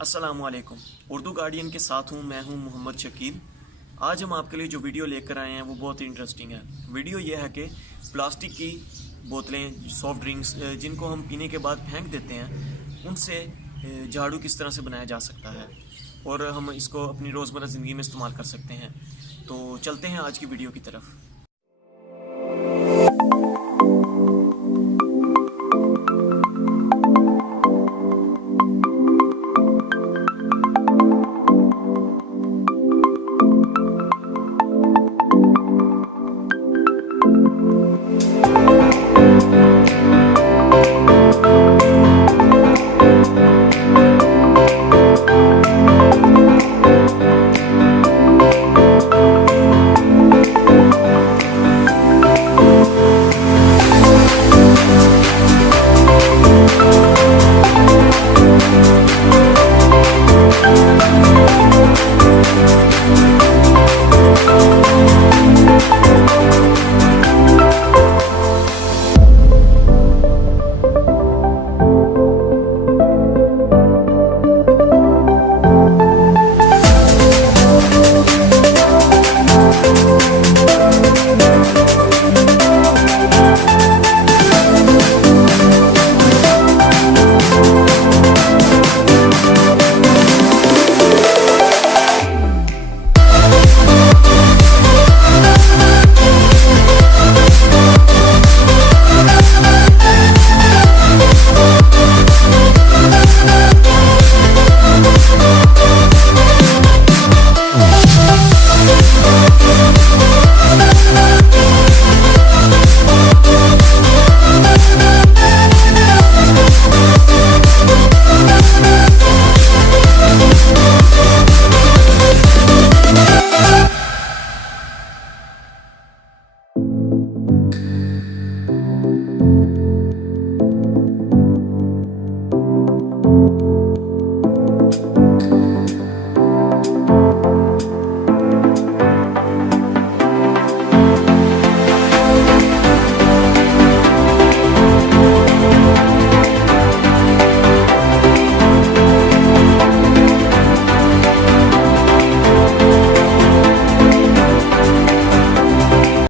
अस्सलामुअलैकुम। उर्दू गार्डियन के साथ मैं हूँ मोहम्मद शकील। आज हम आपके लिए जो वीडियो लेकर आए हैं वो बहुत ही इंटरेस्टिंग है। वीडियो ये है कि प्लास्टिक की बोतलें, सॉफ्ट ड्रिंक्स जिनको हम पीने के बाद फेंक देते हैं, उनसे झाड़ू किस तरह से बनाया जा सकता है और हम इसको अपनी रोज़मर्रा ज़िंदगी में इस्तेमाल कर सकते हैं। तो चलते हैं आज की वीडियो की तरफ।